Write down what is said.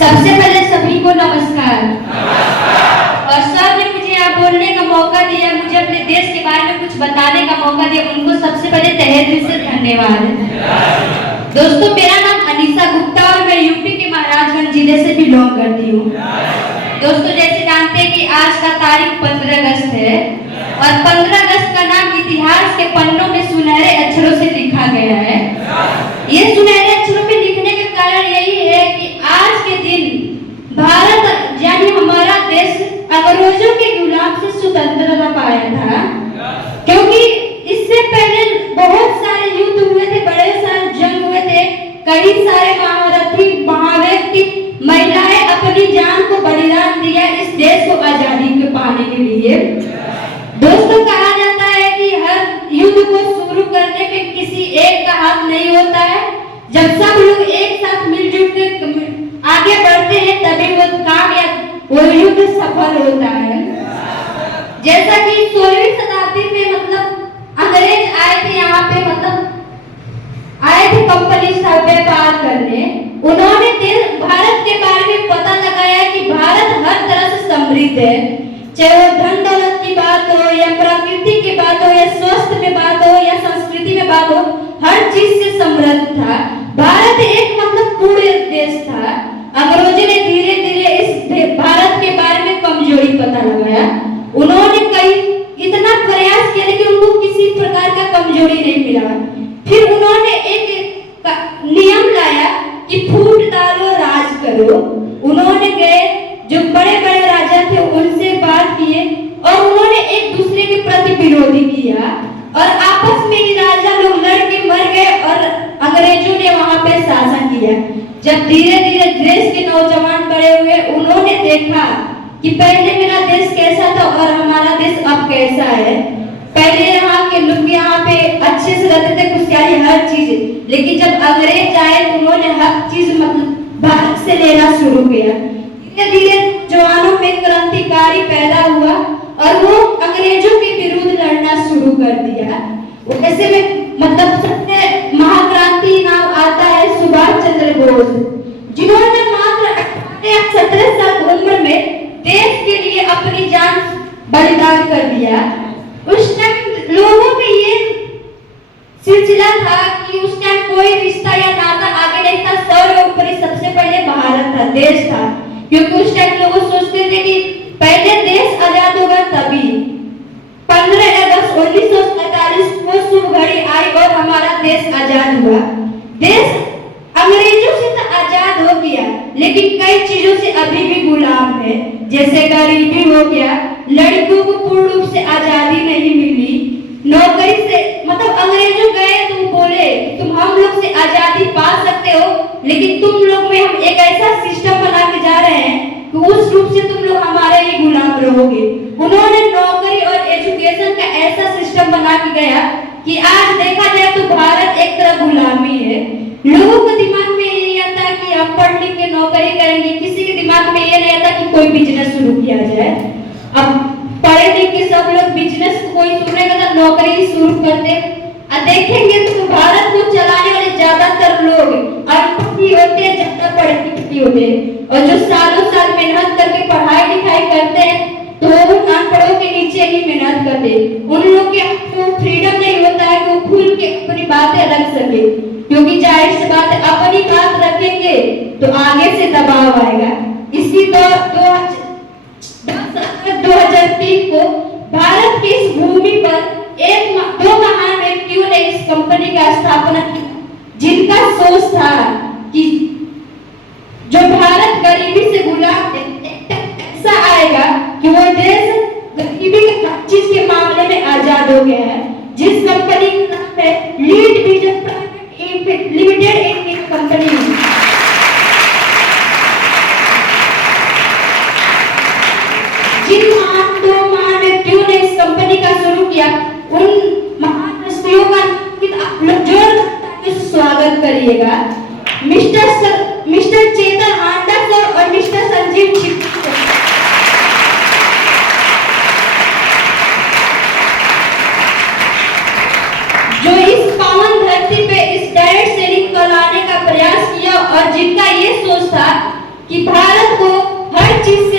सबसे पहले सभी को नमस्कार। और सर ने मुझे यहाँ बोलने का मौका दिया, मुझे अपने देश के बारे में कुछ बताने का मौका दिया, उनको सबसे पहले तहे दिल से धन्यवाद। दोस्तों, मेरा नाम अनीसा गुप्ता और मैं यूपी के महाराजगंज जिले से बिलोंग करती हूँ। दोस्तों, जैसे जानते हैं कि आज का तारीख 15 अगस्त है और 15 अगस्त का नाम इतिहास के पन्नों में सुनहरे अक्षरों से लिखा गया है। ये सुनहरे अक्षरों में लिखने का कारण यही है कि आज के दिन भारत यानी हमारा देश अंग्रेजों के गुलाम से स्वतंत्रता पाया था, क्योंकि इससे पहले बहुत सारे युद्ध हुए थे, बड़े सारे जंग हुए थे, कई सारे महारथी महाव्यक्ति महिलाएं अपनी जान को बलिदान दिया इस देश को आजादी के पाने के लिए। दोस्तों, कहा जाता है कि हर युद्ध को शुरू करने में किसी एक का हाथ नहीं होता है। जब सब लोग एक साथ मिलजुल कर आगे बढ़ते हैं तभी वो काम या वो युद्ध सफल होता है। जैसा कि 16वीं शताब्दी में अंग्रेज आए थे यहाँ पे, आए थे कंपनी से व्यापार करने। उन्होंने भारत के बारे में पता लगाया कि भारत हर तरह से समृद्ध है, चाहे वो धन दौलत की बात हो या प्रकृति की बात हो या स्वास्थ्य में बात हो या संस्कृति में बात हो, हर चीज से समृद्ध था। भारत एक पूर्ण देश था। अंग्रेजों ने धीरे धीरे इस भारत के बारे में कमजोरी पता लगाया। उन्होंने इतना प्रयास किया लेकिन उनको किसी प्रकार का कमजोरी नहीं मिला। फिर उन्होंने एक नियम लाया कि फूट डालो राज करो। उन्होंने गए जो बड़े बड़े राजा थे उनसे बात किए और उन्होंने एक दूसरे के प्रति विरोधी किया और आपस में ही राजा लोग लड़के मर गए और अंग्रेजों ने वहां पे शासन किया। जब धीरे धीरे देश के नौजवान बड़े हुए, उन्होंने देखा कि पहले मेरा देश कैसा था और हमारा देश अब कैसा है। पहले यहाँ के लोग यहाँ पे अच्छे से रहते थे, खुशहाली हर चीज, लेकिन जब अंग्रेज आए तो उन्होंने हर चीज भारत से लेना शुरू किया। धीरे धीरे जवानों में क्रांतिकारी पैदा हुआ और वो अंग्रेजों के विरुद्ध लड़ना शुरू कर दिया। वैसे में सबसे महाक्रांति नाम आता है सुभाष चंद्र बोस, जिन्होंने मात्र 17 साल उम्र में देश के लिए अपनी जान बलिदान कर दिया। उस टाइम लोगों में ये सिलसिला था कि उस टाइम कोई रिश्ता या नाता आगे नहीं था, सर्वोपरि सबसे पहले भारत था, देश था, क्योंकि उस टाइम लोग सोचते थे कि पहले देश आजाद होगा तभी। 15 अगस्त 1947 को शुभ घड़ी आई और हमारा देश आजाद हुआ। देश अंग्रेजों से तो आजाद हो गया लेकिन कई चीजों से अभी भी गुलाम है, जैसे गरीबी हो गया, लड़कियों को पूर्ण रूप से आजादी नहीं मिली, नौकरी से अंग्रेजों गए तो बोले तुम हम लोग से आजादी पा सकते हो लेकिन तुम लोग में हम एक ऐसा सिस्टम बना के जा रहे हैं कि उस रूप से तुम लोग हमारे ही गुलाम रहोगे। उन्होंने नौकरी और एजुकेशन का ऐसा सिस्टम बना के गया कि आज देखा जाए तो भारत एक तरह गुलामी है। लोगों के दिमाग में ये आता है कि हम पढ़ लिख के नौकरी करेंगे, किसी के दिमाग में ये नहीं आता कि कोई बिजनेस शुरू किया जाए। अब पढ़े लिख के सब लोग बिजनेस कोई सुनेगा तो नौकरी ही शुरू करते। और देखेंगे तो भारत को चलाने वाले ज्यादातर लोग अनपढ़ ही होते हैं, ज्यादा पढ़े लिखे होते हैं, और जो सालों साल मेहनत करके पढ़ाई लिखाई करते हैं तो वो अनपढ़ों के नीचे ही मेहनत करते हैं। उन लोग के तो फ्रीडम नहीं होता है कि वो खुल के अपनी बातें रख सके, क्योंकि जाहिर सी बात है अपनी बात रखेंगे तो आगे से दबाव आएगा। इसी 2003 को भारत की इस भूमि पर दो महान व्यक्तियों ने इस कंपनी का स्थापना की, जिनका सोच था कि जो भारत गरीबी से गुलाम ऐसा आएगा कि वो देश गरीबी के हर चीज के मामले में आजाद हो गया है, जिस कंपनी का नाम है lead vision private limited Indian company. जिन दो महान व्यक्तियों ने इस कंपनी का शुरू किया, उन महान हस्तियों का स्वागत करिएगा। मिस्टर चेतन हांडा सर और मिस्टर संजीव चित्ती। जो इस पावन धरती पे इस डायरेक्ट सेलिंग को लाने का प्रयास किया और जिनका ये सोच था कि भारत को हर चीज से